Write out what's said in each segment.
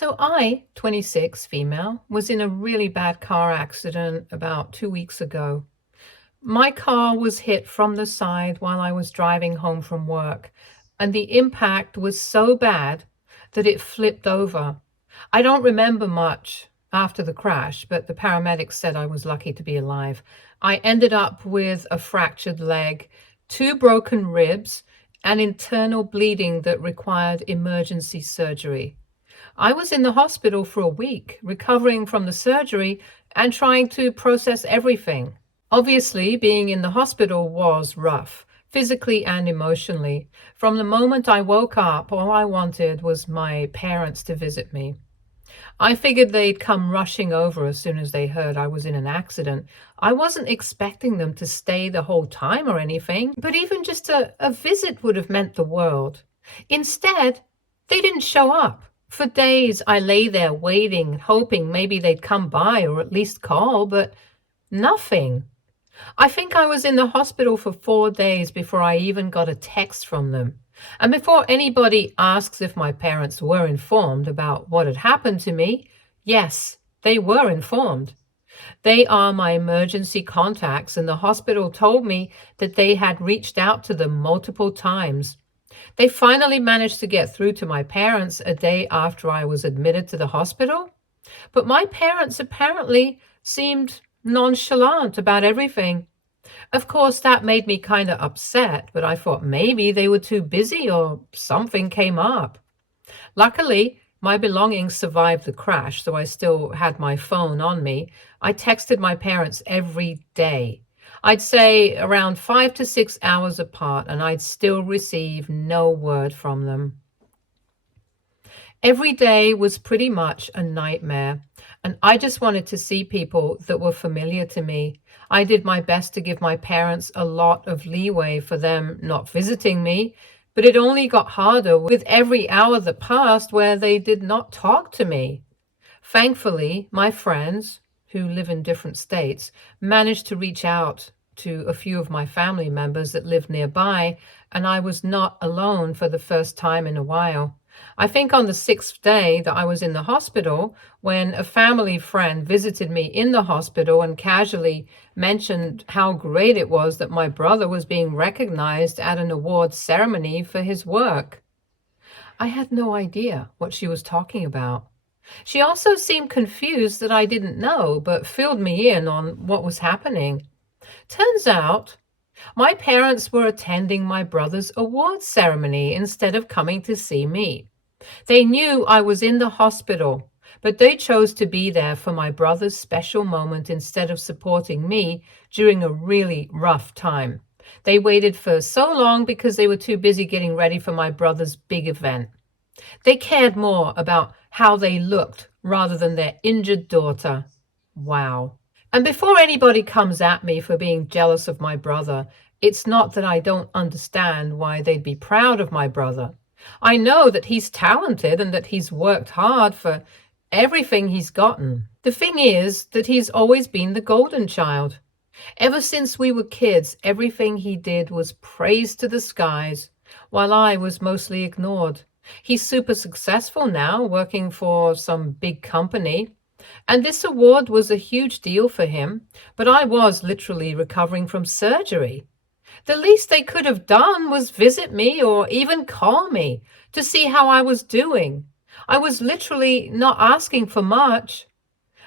So I, 26, female, was in a really bad car accident about 2 weeks ago. My car was hit from the side while I was driving home from work, and the impact was so bad that it flipped over. I don't remember much after the crash, but the paramedics said I was lucky to be alive. I ended up with a fractured leg, two broken ribs, and internal bleeding that required emergency surgery. I was in the hospital for a week, recovering from the surgery and trying to process everything. Obviously, being in the hospital was rough, physically and emotionally. From the moment I woke up, all I wanted was my parents to visit me. I figured they'd come rushing over as soon as they heard I was in an accident. I wasn't expecting them to stay the whole time or anything, but even just a visit would have meant the world. Instead, they didn't show up. For days, I lay there waiting, hoping maybe they'd come by or at least call, but nothing. I think I was in the hospital for 4 days before I even got a text from them. And before anybody asks if my parents were informed about what had happened to me, yes, they were informed. They are my emergency contacts, and the hospital told me that they had reached out to them multiple times. They finally managed to get through to my parents a day after I was admitted to the hospital. But my parents apparently seemed nonchalant about everything. Of course, that made me kind of upset, but I thought maybe they were too busy or something came up. Luckily, my belongings survived the crash, so I still had my phone on me. I texted my parents every day. I'd say around 5 to 6 hours apart, and I'd still receive no word from them. Every day was pretty much a nightmare, and I just wanted to see people that were familiar to me. I did my best to give my parents a lot of leeway for them not visiting me, but it only got harder with every hour that passed where they did not talk to me. Thankfully, my friends, who live in different states, managed to reach out to a few of my family members that lived nearby, and I was not alone for the first time in a while. I think on the 6th day that I was in the hospital, when a family friend visited me in the hospital and casually mentioned how great it was that my brother was being recognized at an awards ceremony for his work. I had no idea what she was talking about. She also seemed confused that I didn't know, but filled me in on what was happening. Turns out, my parents were attending my brother's awards ceremony instead of coming to see me. They knew I was in the hospital, but they chose to be there for my brother's special moment instead of supporting me during a really rough time. They waited for so long because they were too busy getting ready for my brother's big event. They cared more about how they looked rather than their injured daughter. Wow. And before anybody comes at me for being jealous of my brother, it's not that I don't understand why they'd be proud of my brother. I know that he's talented and that he's worked hard for everything he's gotten. The thing is that he's always been the golden child. Ever since we were kids, everything he did was praised to the skies, while I was mostly ignored. He's super successful now, working for some big company. And this award was a huge deal for him, but I was literally recovering from surgery. The least they could have done was visit me or even call me to see how I was doing. I was literally not asking for much.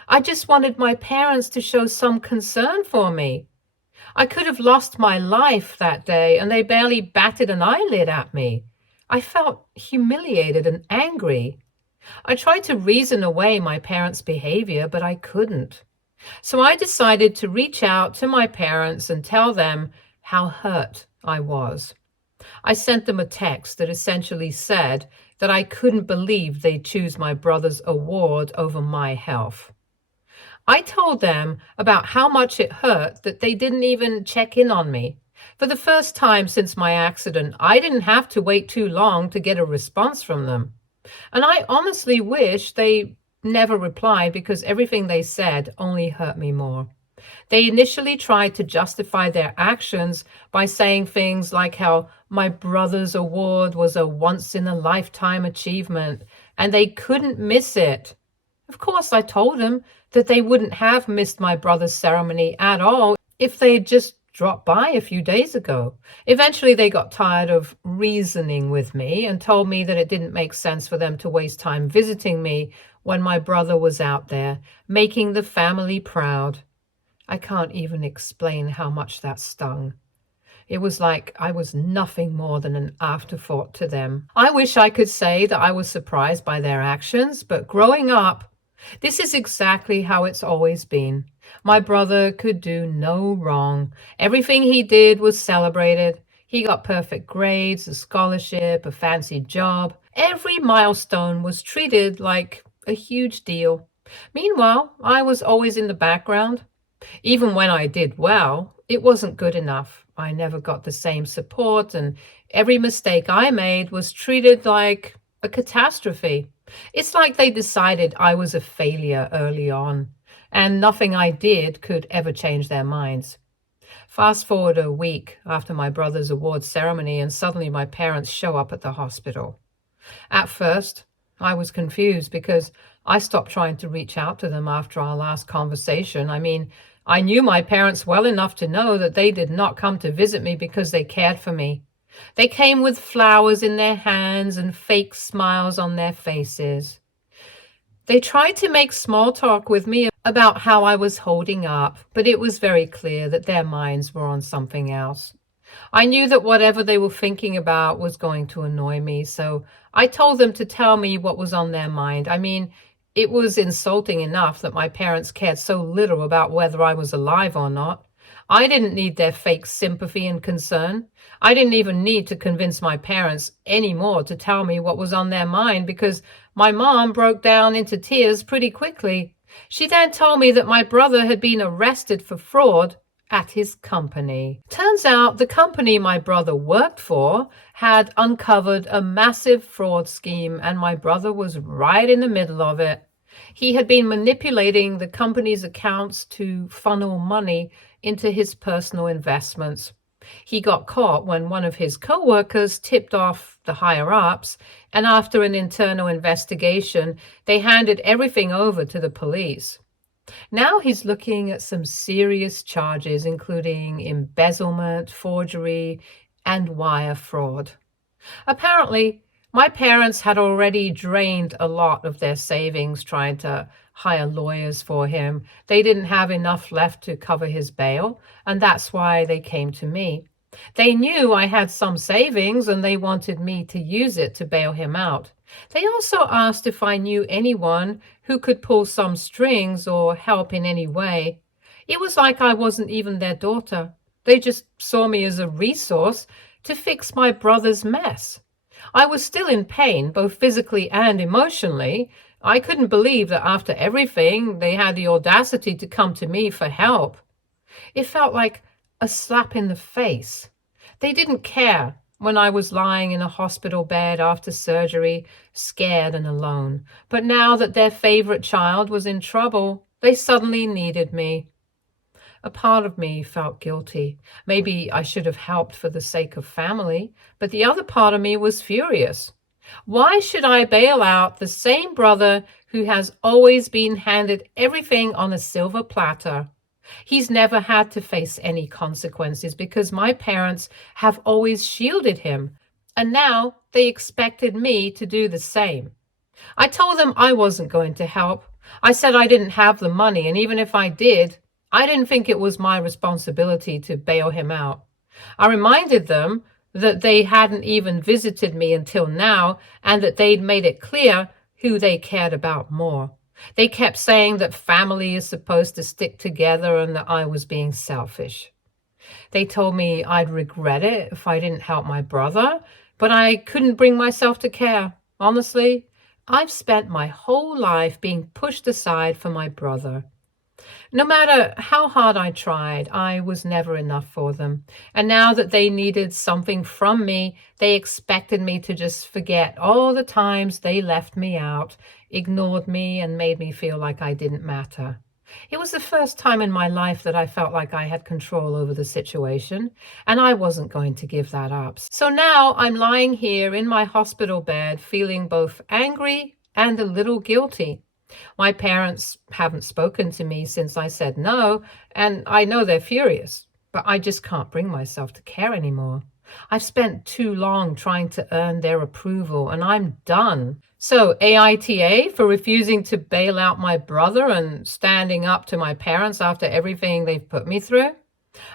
I just wanted my parents to show some concern for me. I could have lost my life that day, and they barely batted an eyelid at me. I felt humiliated and angry. I tried to reason away my parents' behavior, but I couldn't. So I decided to reach out to my parents and tell them how hurt I was. I sent them a text that essentially said that I couldn't believe they'd choose my brother's award over my health. I told them about how much it hurt that they didn't even check in on me. For the first time since my accident, I didn't have to wait too long to get a response from them. And I honestly wish they never replied because everything they said only hurt me more. They initially tried to justify their actions by saying things like how my brother's award was a once-in-a-lifetime achievement and they couldn't miss it. Of course, I told them that they wouldn't have missed my brother's ceremony at all if they had just dropped by a few days ago. Eventually, they got tired of reasoning with me and told me that it didn't make sense for them to waste time visiting me when my brother was out there, making the family proud. I can't even explain how much that stung. It was like I was nothing more than an afterthought to them. I wish I could say that I was surprised by their actions, but growing up, this is exactly how it's always been. My brother could do no wrong. Everything he did was celebrated. He got perfect grades, a scholarship, a fancy job. Every milestone was treated like a huge deal. Meanwhile, I was always in the background. Even when I did well, it wasn't good enough. I never got the same support, and every mistake I made was treated like a catastrophe. It's like they decided I was a failure early on, and nothing I did could ever change their minds. Fast forward a week after my brother's award ceremony, and suddenly my parents show up at the hospital. At first, I was confused because I stopped trying to reach out to them after our last conversation. I knew my parents well enough to know that they did not come to visit me because they cared for me. They came with flowers in their hands and fake smiles on their faces. They tried to make small talk with me about how I was holding up, but it was very clear that their minds were on something else. I knew that whatever they were thinking about was going to annoy me, so I told them to tell me what was on their mind. It was insulting enough that my parents cared so little about whether I was alive or not. I didn't need their fake sympathy and concern. I didn't even need to convince my parents anymore to tell me what was on their mind because my mom broke down into tears pretty quickly. She then told me that my brother had been arrested for fraud at his company. Turns out the company my brother worked for had uncovered a massive fraud scheme, and my brother was right in the middle of it. He had been manipulating the company's accounts to funnel money into his personal investments. He got caught when one of his co-workers tipped off the higher-ups, and after an internal investigation, they handed everything over to the police. Now he's looking at some serious charges, including embezzlement, forgery, and wire fraud. Apparently, my parents had already drained a lot of their savings trying to hire lawyers for him. They didn't have enough left to cover his bail, and that's why they came to me. They knew I had some savings, and they wanted me to use it to bail him out. They also asked if I knew anyone who could pull some strings or help in any way. It was like I wasn't even their daughter. They just saw me as a resource to fix my brother's mess. I was still in pain, both physically and emotionally. I couldn't believe that after everything, they had the audacity to come to me for help. It felt like a slap in the face. They didn't care when I was lying in a hospital bed after surgery, scared and alone. But now that their favorite child was in trouble, they suddenly needed me. A part of me felt guilty. Maybe I should have helped for the sake of family, but the other part of me was furious. Why should I bail out the same brother who has always been handed everything on a silver platter? He's never had to face any consequences because my parents have always shielded him, and now they expected me to do the same. I told them I wasn't going to help. I said I didn't have the money, and even if I did, I didn't think it was my responsibility to bail him out. I reminded them that they hadn't even visited me until now, and that they'd made it clear who they cared about more. They kept saying that family is supposed to stick together and that I was being selfish. They told me I'd regret it if I didn't help my brother, but I couldn't bring myself to care. Honestly, I've spent my whole life being pushed aside for my brother. No matter how hard I tried, I was never enough for them. And now that they needed something from me, they expected me to just forget all the times they left me out, ignored me, and made me feel like I didn't matter. It was the first time in my life that I felt like I had control over the situation, and I wasn't going to give that up. So now I'm lying here in my hospital bed, feeling both angry and a little guilty. My parents haven't spoken to me since I said no, and I know they're furious, but I just can't bring myself to care anymore. I've spent too long trying to earn their approval, and I'm done. So, AITA for refusing to bail out my brother and standing up to my parents after everything they've put me through?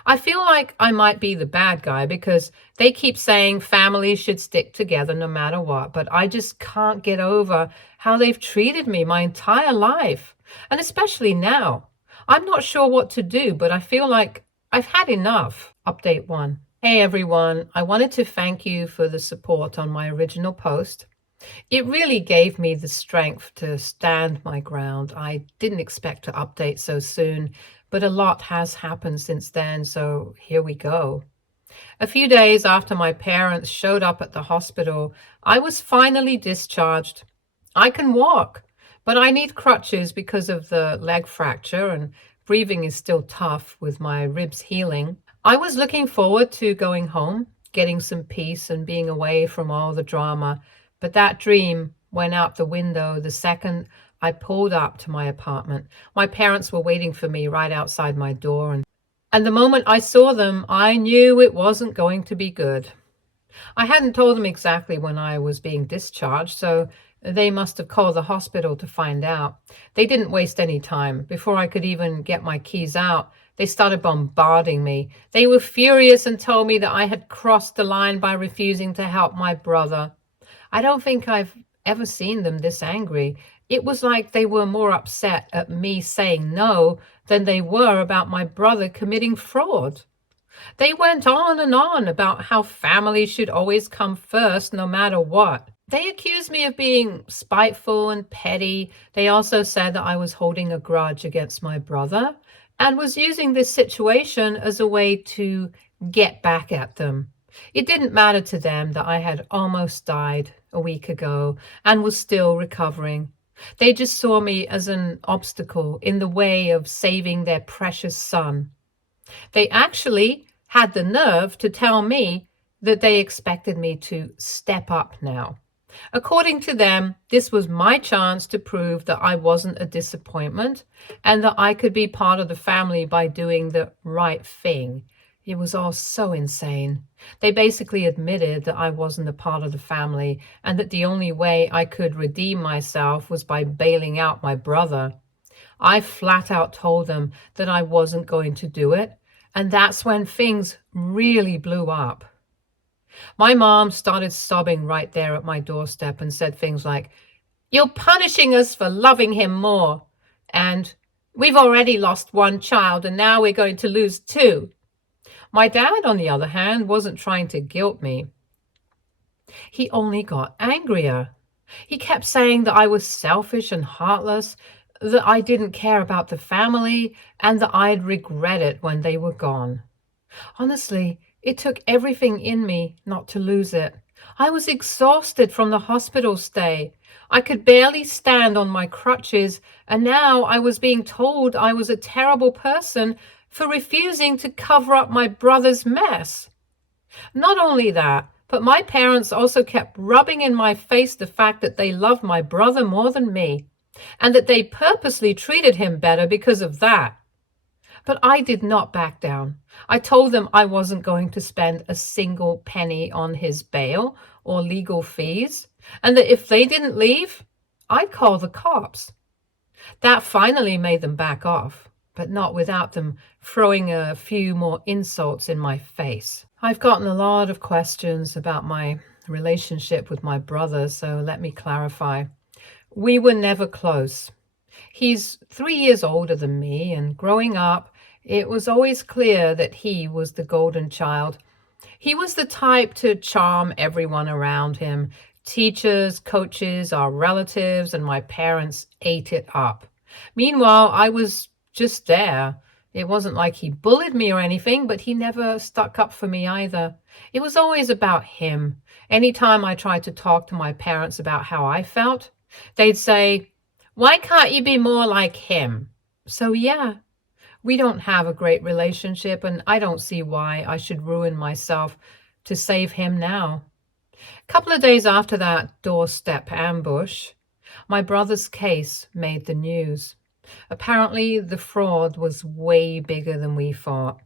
I feel like I might be the bad guy because they keep saying families should stick together no matter what, but I just can't get over how they've treated me my entire life, and especially now. I'm not sure what to do, but I feel like I've had enough. Update 1. Hey everyone, I wanted to thank you for the support on my original post. It really gave me the strength to stand my ground. I didn't expect to update so soon, but a lot has happened since then, so here we go. A few days after my parents showed up at the hospital, I was finally discharged. I can walk, but I need crutches because of the leg fracture, and breathing is still tough with my ribs healing. I was looking forward to going home, getting some peace and being away from all the drama, but that dream went out the window the second I pulled up to my apartment. My parents were waiting for me right outside my door, and the moment I saw them, I knew it wasn't going to be good. I hadn't told them exactly when I was being discharged, so they must have called the hospital to find out. They didn't waste any time. Before I could even get my keys out, they started bombarding me. They were furious and told me that I had crossed the line by refusing to help my brother. I don't think I've ever seen them this angry. It was like they were more upset at me saying no than they were about my brother committing fraud. They went on and on about how family should always come first no matter what. They accused me of being spiteful and petty. They also said that I was holding a grudge against my brother and was using this situation as a way to get back at them. It didn't matter to them that I had almost died a week ago and was still recovering. They just saw me as an obstacle in the way of saving their precious son. They actually had the nerve to tell me that they expected me to step up now. According to them, this was my chance to prove that I wasn't a disappointment and that I could be part of the family by doing the right thing. It was all so insane. They basically admitted that I wasn't a part of the family and that the only way I could redeem myself was by bailing out my brother. I flat out told them that I wasn't going to do it, and that's when things really blew up. My mom started sobbing right there at my doorstep and said things like, "You're punishing us for loving him more," and "We've already lost one child and now we're going to lose two." My dad, on the other hand, wasn't trying to guilt me. He only got angrier. He kept saying that I was selfish and heartless, that I didn't care about the family, and that I'd regret it when they were gone. Honestly, it took everything in me not to lose it. I was exhausted from the hospital stay. I could barely stand on my crutches, and now I was being told I was a terrible person for refusing to cover up my brother's mess. Not only that, but my parents also kept rubbing in my face the fact that they loved my brother more than me, and that they purposely treated him better because of that. But I did not back down. I told them I wasn't going to spend a single penny on his bail or legal fees, and that if they didn't leave, I'd call the cops. That finally made them back off, but not without them throwing a few more insults in my face. I've gotten a lot of questions about my relationship with my brother, so let me clarify. We were never close. He's 3 years older than me, and growing up, it was always clear that he was the golden child. He was the type to charm everyone around him. Teachers, coaches, our relatives, and my parents ate it up. Meanwhile, I was just there. It wasn't like he bullied me or anything, but he never stuck up for me either. It was always about him. Anytime I tried to talk to my parents about how I felt, they'd say, "Why can't you be more like him?" So yeah, we don't have a great relationship, and I don't see why I should ruin myself to save him now. A couple of days after that doorstep ambush, My brother's case made the news. Apparently, the fraud was way bigger than we thought.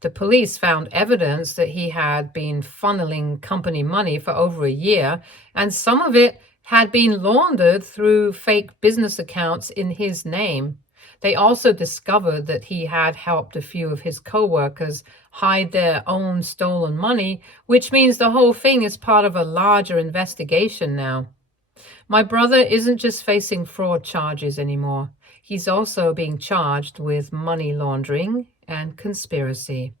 The police found evidence that he had been funneling company money for over a year, and some of it had been laundered through fake business accounts in his name. They also discovered that he had helped a few of his co-workers hide their own stolen money, which means the whole thing is part of a larger investigation now. My brother isn't just facing fraud charges anymore. He's also being charged with money laundering and conspiracy.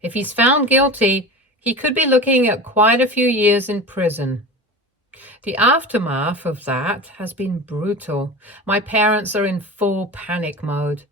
If he's found guilty, he could be looking at quite a few years in prison. The aftermath of that has been brutal. My parents are in full panic mode.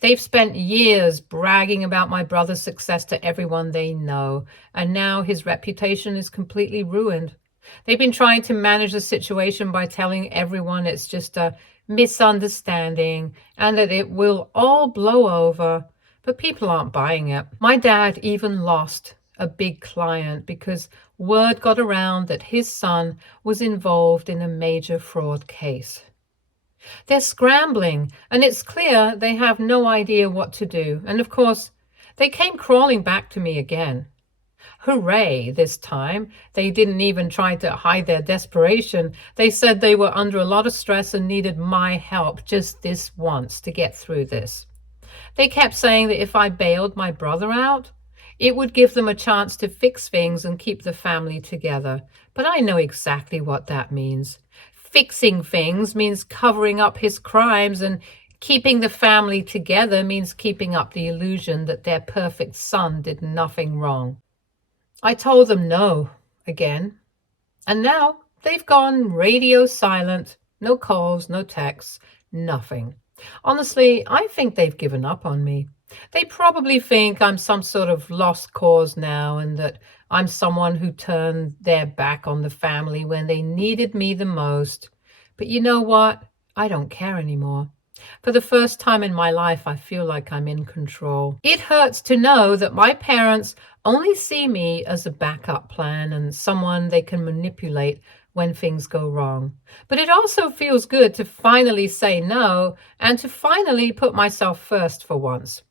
They've spent years bragging about my brother's success to everyone they know, and now his reputation is completely ruined. They've been trying to manage the situation by telling everyone it's just a misunderstanding and that it will all blow over, but people aren't buying it. My dad even lost a big client because word got around that his son was involved in a major fraud case. They're scrambling, and it's clear they have no idea what to do. And of course, they came crawling back to me again. Hooray, this time. They didn't even try to hide their desperation. They said they were under a lot of stress and needed my help just this once to get through this. They kept saying that if I bailed my brother out, it would give them a chance to fix things and keep the family together. But I know exactly what that means. Fixing things means covering up his crimes, and keeping the family together means keeping up the illusion that their perfect son did nothing wrong. I told them no again, and now they've gone radio silent. No calls, no texts, nothing. Honestly, I think they've given up on me. They probably think I'm some sort of lost cause now, and that I'm someone who turned their back on the family when they needed me the most. But you know what? I don't care anymore. For the first time in my life, I feel like I'm in control. It hurts to know that my parents only see me as a backup plan and someone they can manipulate when things go wrong. But it also feels good to finally say no and to finally put myself first for once.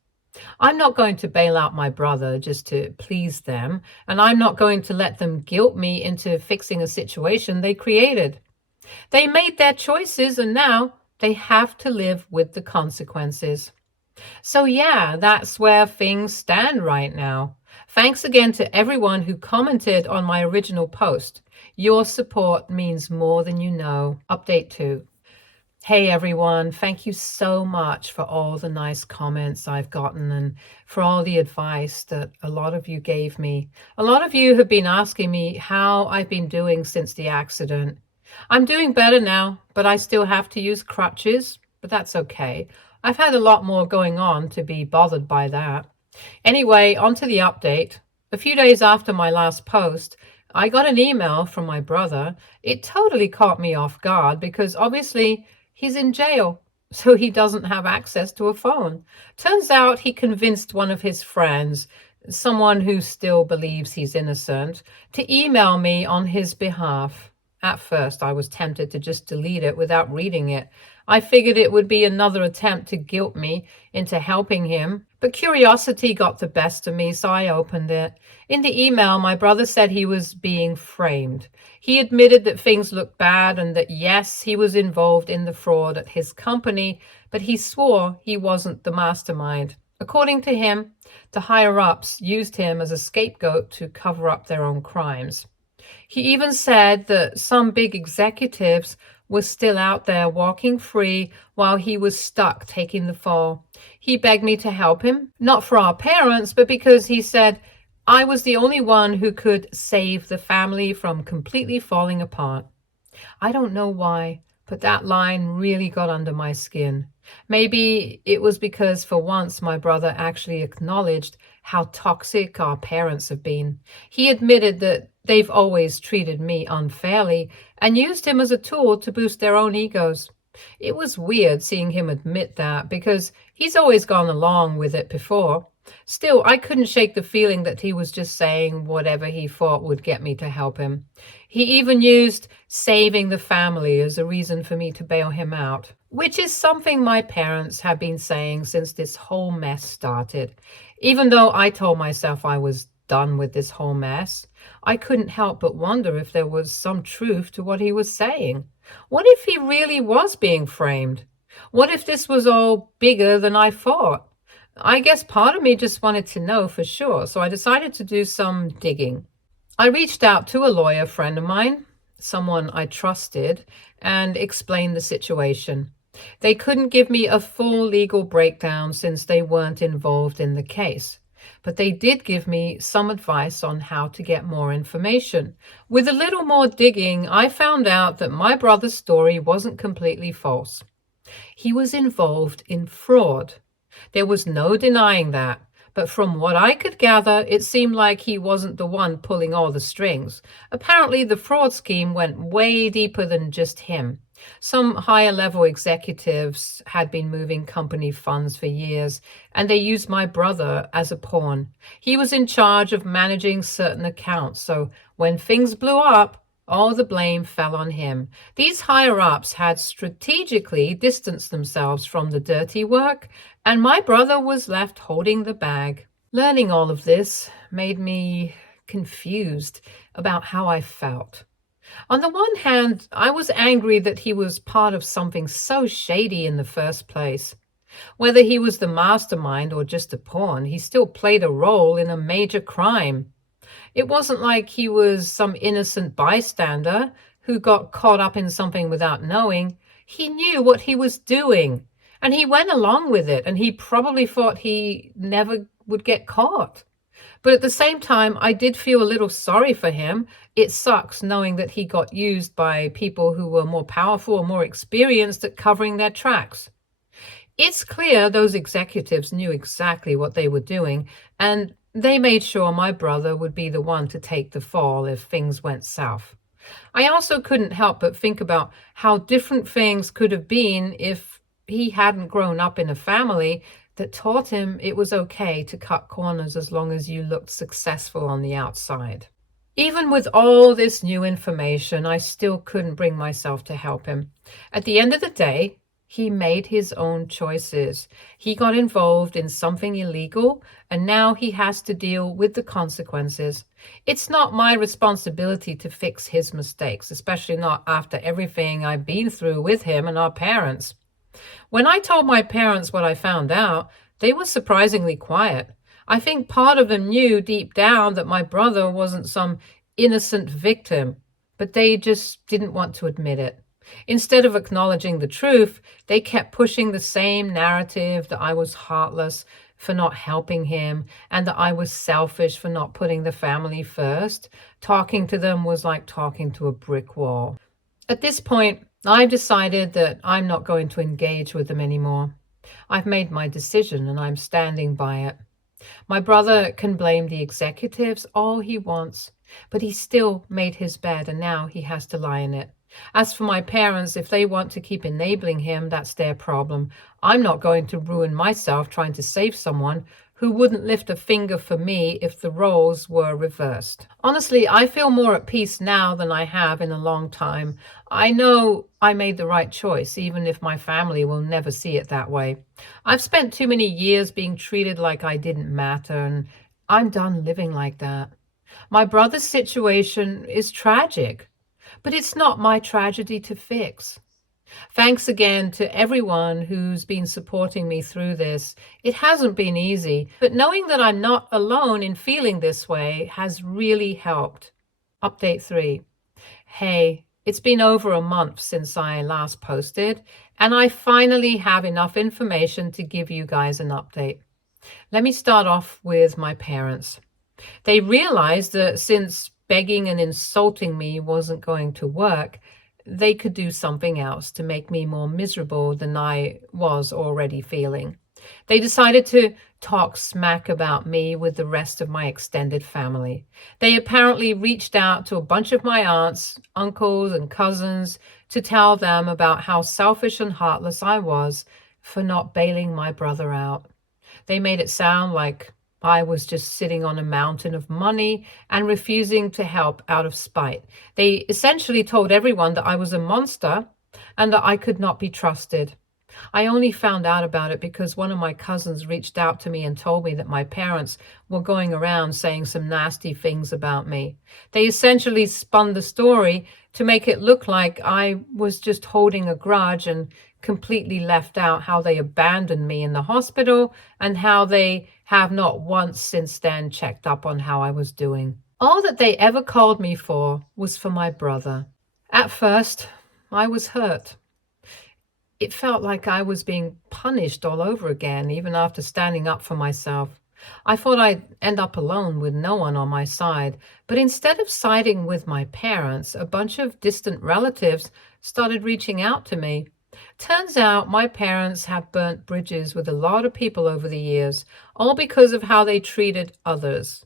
I'm not going to bail out my brother just to please them, and I'm not going to let them guilt me into fixing a situation they created. They made their choices, and now they have to live with the consequences. So yeah, that's where things stand right now. Thanks again to everyone who commented on my original post. Your support means more than you know. Update 2. Hey everyone, thank you so much for all the nice comments I've gotten and for all the advice that a lot of you gave me. A lot of you have been asking me how I've been doing since the accident. I'm doing better now, but I still have to use crutches, but that's okay. I've had a lot more going on to be bothered by that. Anyway, on to the update. A few days after my last post, I got an email from my brother. It totally caught me off guard because obviously he's in jail, so he doesn't have access to a phone. Turns out he convinced one of his friends, someone who still believes he's innocent, to email me on his behalf. At first, I was tempted to just delete it without reading it. I figured it would be another attempt to guilt me into helping him, but curiosity got the best of me, so I opened it. In the email, my brother said he was being framed. He admitted that things looked bad and that, yes, he was involved in the fraud at his company, but he swore he wasn't the mastermind. According to him, the higher-ups used him as a scapegoat to cover up their own crimes. He even said that some big executives were still out there walking free while he was stuck taking the fall. He begged me to help him, not for our parents, but because he said I was the only one who could save the family from completely falling apart. I don't know why, but that line really got under my skin. Maybe it was because for once my brother actually acknowledged how toxic our parents have been. He admitted that they've always treated me unfairly and used him as a tool to boost their own egos. It was weird seeing him admit that because he's always gone along with it before. Still, I couldn't shake the feeling that he was just saying whatever he thought would get me to help him. He even used saving the family as a reason for me to bail him out, which is something my parents have been saying since this whole mess started. Even though I told myself I was done with this whole mess, I couldn't help but wonder if there was some truth to what he was saying. What if he really was being framed? What if this was all bigger than I thought? I guess part of me just wanted to know for sure, so I decided to do some digging. I reached out to a lawyer friend of mine, someone I trusted, and explained the situation. They couldn't give me a full legal breakdown since they weren't involved in the case, but they did give me some advice on how to get more information. With a little more digging, I found out that my brother's story wasn't completely false. He was involved in fraud. There was no denying that, but from what I could gather, it seemed like he wasn't the one pulling all the strings. Apparently, the fraud scheme went way deeper than just him. Some higher-level executives had been moving company funds for years, and they used my brother as a pawn. He was in charge of managing certain accounts, so when things blew up, all the blame fell on him. These higher-ups had strategically distanced themselves from the dirty work, and my brother was left holding the bag. Learning all of this made me confused about how I felt. On the one hand, I was angry that he was part of something so shady in the first place. Whether he was the mastermind or just a pawn, he still played a role in a major crime. It wasn't like he was some innocent bystander who got caught up in something without knowing. He knew what he was doing, and he went along with it, and he probably thought he never would get caught. But at the same time, I did feel a little sorry for him. It sucks knowing that he got used by people who were more powerful or more experienced at covering their tracks. It's clear those executives knew exactly what they were doing, and they made sure my brother would be the one to take the fall if things went south. I also couldn't help but think about how different things could have been if he hadn't grown up in a family that taught him it was okay to cut corners as long as you looked successful on the outside. Even with all this new information, I still couldn't bring myself to help him. At the end of the day, he made his own choices. He got involved in something illegal, and now he has to deal with the consequences. It's not my responsibility to fix his mistakes, especially not after everything I've been through with him and our parents. When I told my parents what I found out, they were surprisingly quiet. I think part of them knew deep down that my brother wasn't some innocent victim, but they just didn't want to admit it. Instead of acknowledging the truth, they kept pushing the same narrative that I was heartless for not helping him and that I was selfish for not putting the family first. Talking to them was like talking to a brick wall. At this point, I've decided that I'm not going to engage with them anymore. I've made my decision and I'm standing by it. My brother can blame the executives all he wants, but he still made his bed and now he has to lie in it. As for my parents, if they want to keep enabling him, that's their problem. I'm not going to ruin myself trying to save someone who wouldn't lift a finger for me if the roles were reversed. Honestly, I feel more at peace now than I have in a long time. I know I made the right choice, even if my family will never see it that way. I've spent too many years being treated like I didn't matter, and I'm done living like that. My brother's situation is tragic, but it's not my tragedy to fix. Thanks again to everyone who's been supporting me through this. It hasn't been easy, but knowing that I'm not alone in feeling this way has really helped. Update 3. Hey, it's been over a month since I last posted, and I finally have enough information to give you guys an update. Let me start off with my parents. They realized that since begging and insulting me wasn't going to work, they could do something else to make me more miserable than I was already feeling. They decided to talk smack about me with the rest of my extended family. They apparently reached out to a bunch of my aunts, uncles, and cousins to tell them about how selfish and heartless I was for not bailing my brother out. They made it sound like I was just sitting on a mountain of money and refusing to help out of spite. They essentially told everyone that I was a monster and that I could not be trusted. I only found out about it because one of my cousins reached out to me and told me that my parents were going around saying some nasty things about me. They essentially spun the story to make it look like I was just holding a grudge and completely left out how they abandoned me in the hospital and how they have not once since then checked up on how I was doing. All that they ever called me for was for my brother. At first, I was hurt. It felt like I was being punished all over again, even after standing up for myself. I thought I'd end up alone with no one on my side, but instead of siding with my parents, a bunch of distant relatives started reaching out to me. Turns out my parents have burnt bridges with a lot of people over the years, all because of how they treated others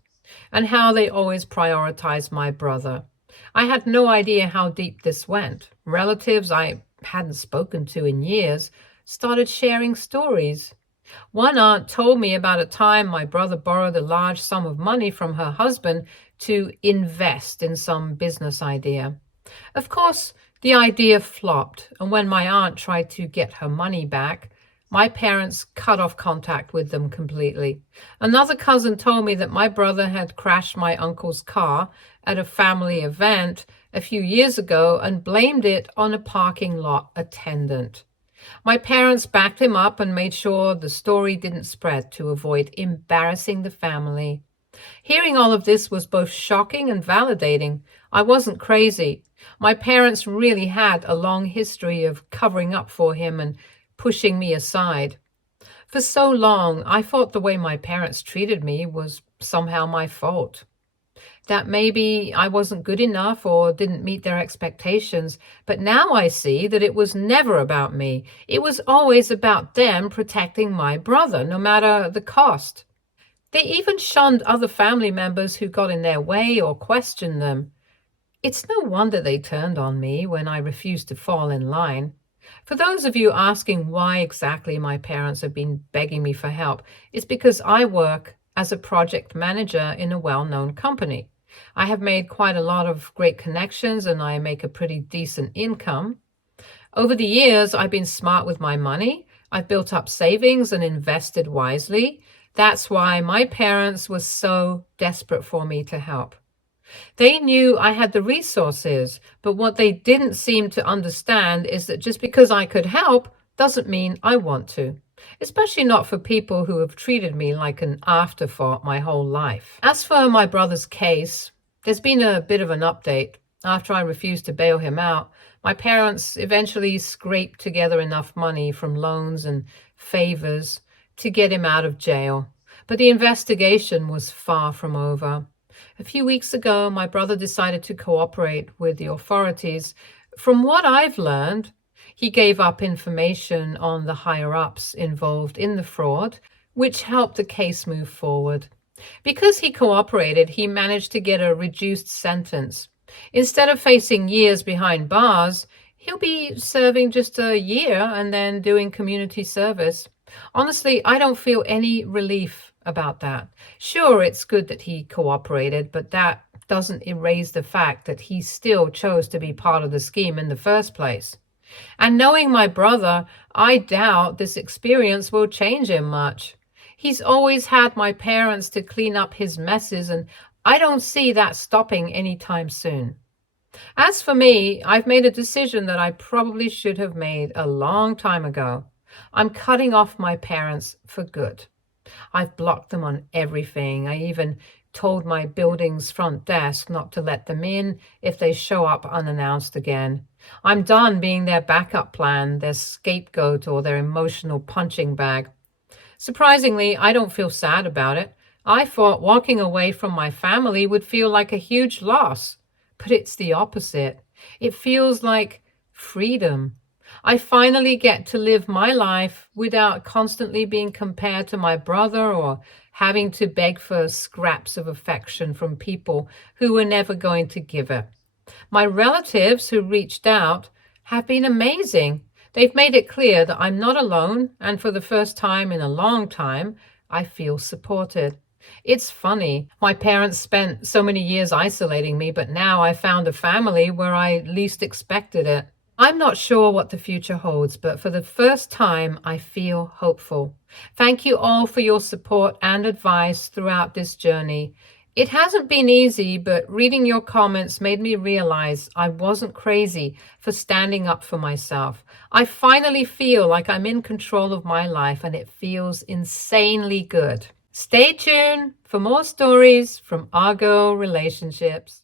and how they always prioritized my brother. I had no idea how deep this went. Relatives I hadn't spoken to in years started sharing stories. One aunt told me about a time my brother borrowed a large sum of money from her husband to invest in some business idea. Of course, the idea flopped, and when my aunt tried to get her money back, my parents cut off contact with them completely. Another cousin told me that my brother had crashed my uncle's car at a family event a few years ago and blamed it on a parking lot attendant. My parents backed him up and made sure the story didn't spread to avoid embarrassing the family. Hearing all of this was both shocking and validating. I wasn't crazy. My parents really had a long history of covering up for him and pushing me aside. For so long, I thought the way my parents treated me was somehow my fault. That maybe I wasn't good enough or didn't meet their expectations, but now I see that it was never about me. It was always about them protecting my brother, no matter the cost. They even shunned other family members who got in their way or questioned them. It's no wonder they turned on me when I refused to fall in line. For those of you asking why exactly my parents have been begging me for help, it's because I work as a project manager in a well-known company. I have made quite a lot of great connections and I make a pretty decent income. Over the years, I've been smart with my money. I've built up savings and invested wisely. That's why my parents were so desperate for me to help. They knew I had the resources, but what they didn't seem to understand is that just because I could help doesn't mean I want to, especially not for people who have treated me like an afterthought my whole life. As for my brother's case, there's been a bit of an update. After I refused to bail him out, my parents eventually scraped together enough money from loans and favors to get him out of jail. But the investigation was far from over. A few weeks ago, my brother decided to cooperate with the authorities. From what I've learned, he gave up information on the higher-ups involved in the fraud, which helped the case move forward. Because he cooperated, he managed to get a reduced sentence. Instead of facing years behind bars, he'll be serving just a year and then doing community service. Honestly, I don't feel any relief about that. Sure, it's good that he cooperated, but that doesn't erase the fact that he still chose to be part of the scheme in the first place. And knowing my brother, I doubt this experience will change him much. He's always had my parents to clean up his messes, and I don't see that stopping anytime soon. As for me, I've made a decision that I probably should have made a long time ago. I'm cutting off my parents for good. I've blocked them on everything. I even told my building's front desk not to let them in if they show up unannounced again. I'm done being their backup plan, their scapegoat, or their emotional punching bag. Surprisingly, I don't feel sad about it. I thought walking away from my family would feel like a huge loss, but it's the opposite. It feels like freedom. I finally get to live my life without constantly being compared to my brother or having to beg for scraps of affection from people who were never going to give it. My relatives who reached out have been amazing. They've made it clear that I'm not alone, and for the first time in a long time, I feel supported. It's funny. My parents spent so many years isolating me, but now I found a family where I least expected it. I'm not sure what the future holds, but for the first time, I feel hopeful. Thank you all for your support and advice throughout this journey. It hasn't been easy, but reading your comments made me realize I wasn't crazy for standing up for myself. I finally feel like I'm in control of my life, and it feels insanely good. Stay tuned for more stories from Argo Relationships.